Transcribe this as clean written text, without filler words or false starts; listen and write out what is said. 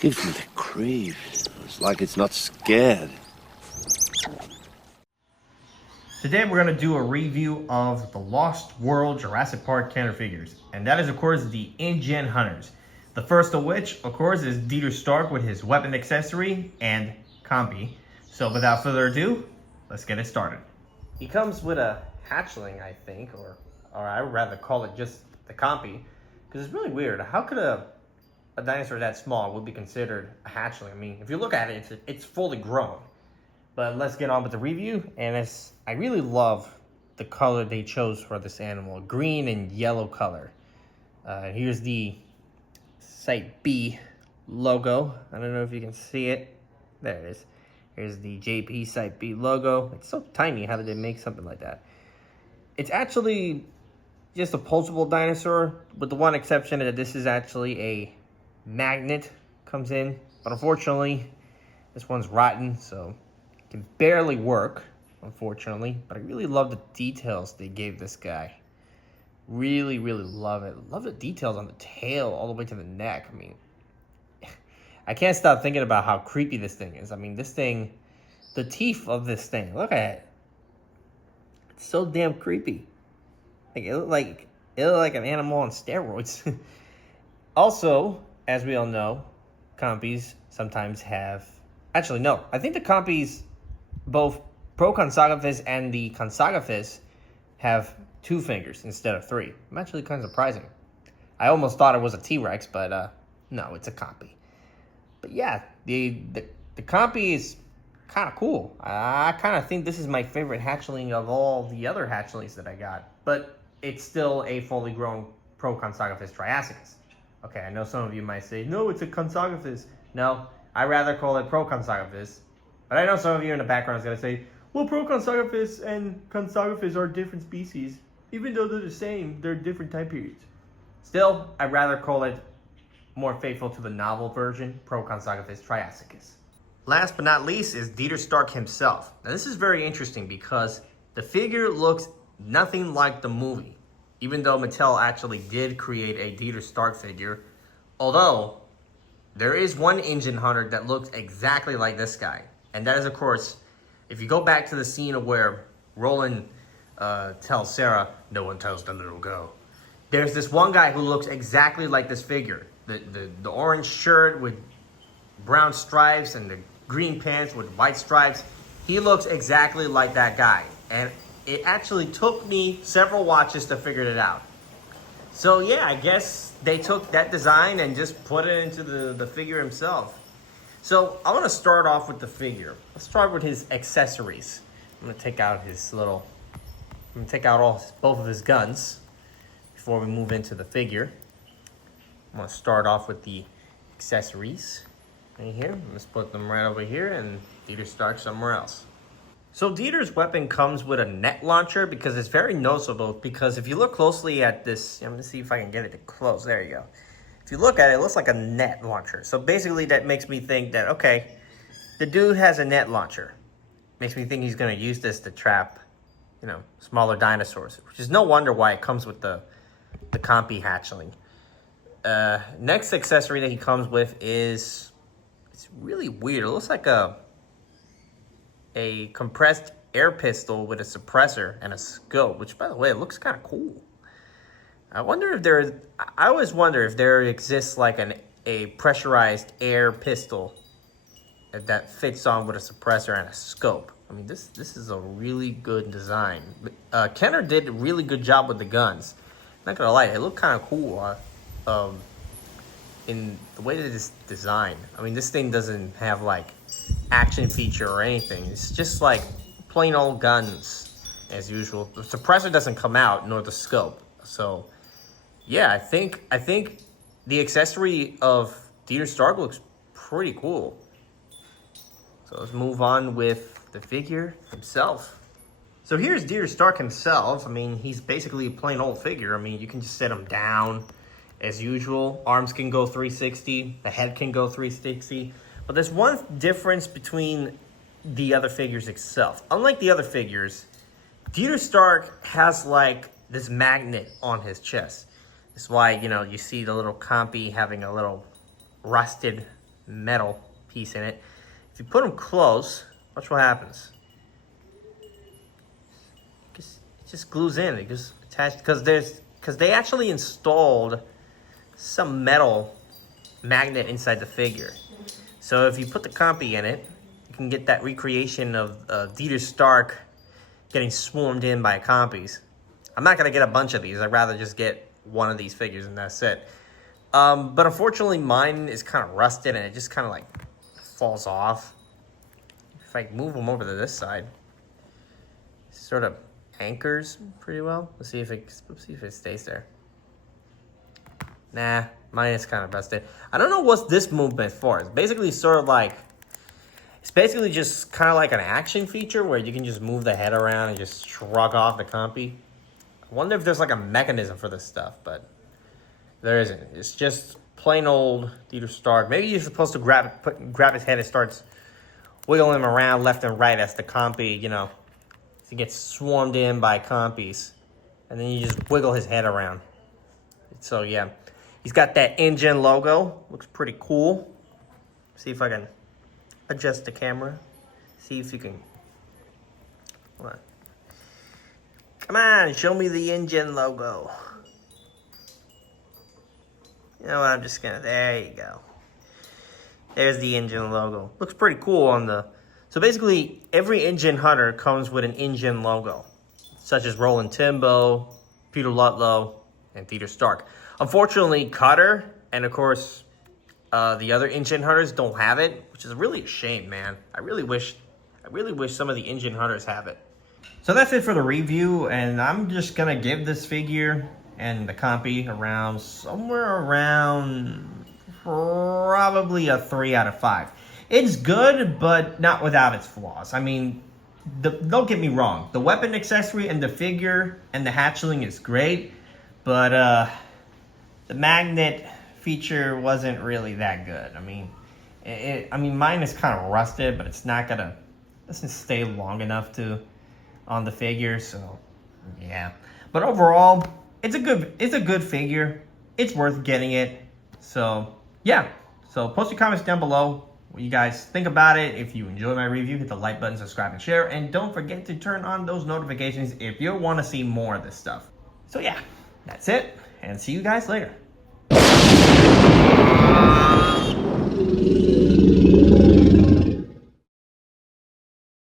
Gives me the creeps. It's like it's not scared. Today we're going to do a review of the Lost World Jurassic Park Kenner figures. And that is, of course, the InGen Hunters. The first of which, of course, is Dino Stark with his weapon accessory and Compy. So without further ado, let's get it started. He comes with a hatchling, I think, or I would rather call it just the Compy, because it's really weird. How could a dinosaur that small would be considered a hatchling? I mean, if you look at it, it's fully grown. But let's get on with the review. And I really love the color they chose for this animal. Green and yellow color. Here's the Site B logo. I don't know if you can see it. There it is. Here's the JP Site B logo. It's so tiny. How did they make something like that? It's actually just a pulsable dinosaur, with the one exception that this is actually a magnet comes in. But unfortunately, this one's rotten, so it can barely work, unfortunately. But I really love the details they gave this guy. Really, really love it. Love the details on the tail all the way to the neck. I mean, I can't stop thinking about how creepy this thing is. I mean, this thing, the teeth of this thing, look at it. It's so damn creepy. It looked like an animal on steroids. Also, as we all know, Compies sometimes have... Actually, no. I think the Compies, both Proconsagophus and the Consagophus, have 2 fingers instead of 3. I'm actually kind of surprising. I almost thought it was a T-Rex, but no, it's a Compy. But yeah, the Compy is kind of cool. I kind of think this is my favorite hatchling of all the other hatchlings that I got. But it's still a fully grown Proconsagophus triassicus. Okay, I know some of you might say, no, it's a Consagophus. No, I rather call it Proconsagophus. But I know some of you in the background is going to say, well, Proconsagophus and Consagophus are different species. Even though they're the same, they're different time periods. Still, I'd rather call it more faithful to the novel version, Proconsagophus triassicus. Last but not least is Dino Stark himself. Now this is very interesting because the figure looks nothing like the movie. Even though Mattel actually did create a Dino Stark figure. Although, there is one InGen Hunter that looks exactly like this guy. And that is, of course, if you go back to the scene of where Roland tells Sarah, no one tells the little girl. There's this one guy who looks exactly like this figure. The orange shirt with brown stripes and the green pants with white stripes. He looks exactly like that guy. And it actually took me several watches to figure it out. So yeah, I guess they took that design and just put it into the figure himself. So I want to start off with the figure. Let's start with his accessories. I'm gonna take out both of his guns before we move into the figure. I'm gonna start off with the accessories right here. I'm gonna put them right over here and Dino Stark somewhere else. So Dieter's weapon comes with a net launcher because it's very noticeable, because if you look closely at this, I'm gonna see if I can get it to close. There you go. If you look at it, it looks like a net launcher. So basically that makes me think that, okay, the dude has a net launcher. Makes me think he's gonna use this to trap, smaller dinosaurs, which is no wonder why it comes with the Compy hatchling. Next accessory that he comes with is, it's really weird. It looks like a compressed air pistol with a suppressor and a scope, which, by the way, it looks kind of cool. I always wonder if there exists like a pressurized air pistol that fits on with a suppressor and a scope. I mean, this is a really good design. Kenner did a really good job with the guns. Not gonna lie, it looked kind of cool in the way that it's designed. I mean, this thing doesn't have like action feature or anything. It's just like plain old guns as usual. The suppressor doesn't come out, nor the scope. So yeah, I think the accessory of Dino Stark looks pretty cool. So let's move on with the figure himself. So here's Dino Stark himself. I mean, he's basically a plain old figure. I mean, you can just set him down as usual. Arms can go 360, the head can go 360. But there's one difference between the other figures itself. Unlike the other figures, Dino Stark has like this magnet on his chest. That's why, you see the little Compy having a little rusted metal piece in it. If you put them close, watch what happens. It just glues in. It just attached because they actually installed some metal magnet inside the figure. So if you put the Compy in it, you can get that recreation of Dino Stark getting swarmed in by Compies. I'm not gonna get a bunch of these. I'd rather just get one of these figures and that's it. But unfortunately, mine is kind of rusted and it just kind of like falls off. If I move them over to this side, it sort of anchors pretty well. Let's see if it stays there. Nah, mine is kind of busted. I don't know what this movement is for. It's basically sort of like, it's basically just kind of like an action feature where you can just move the head around and just shrug off the Compy. I wonder if there's like a mechanism for this stuff, but there isn't. It's just plain old Dino Stark. Maybe you're supposed to grab his head and starts wiggling him around left and right as the Compy, you know, he gets swarmed in by Compies. And then you just wiggle his head around. So yeah, he's got that InGen logo. Looks pretty cool. See if I can adjust the camera. See if you can. What? Come on, show me the InGen logo. You know what, I'm just gonna, there you go. There's the InGen logo. Looks pretty cool on the, so basically every InGen hunter comes with an InGen logo, such as Roland Timbo, Peter Ludlow, and Dino Stark. Unfortunately, Cutter and of course the other InGen hunters don't have it, which is really a shame, man. I really wish some of the InGen hunters have it. So that's it for the review, and I'm just gonna give this figure and the Compy around somewhere around probably a 3 out of 5. It's good, but not without its flaws. I mean, don't get me wrong. The weapon accessory and the figure and the hatchling is great, but the magnet feature wasn't really that good. I mean, mine is kind of rusted, but it's not gonna, doesn't stay long enough on the figure. So yeah, but overall, it's a good figure. It's worth getting it. So yeah. So post your comments down below what you guys think about it. If you enjoyed my review, hit the like button, subscribe, and share. And don't forget to turn on those notifications if you want to see more of this stuff. So yeah, that's it. And see you guys later.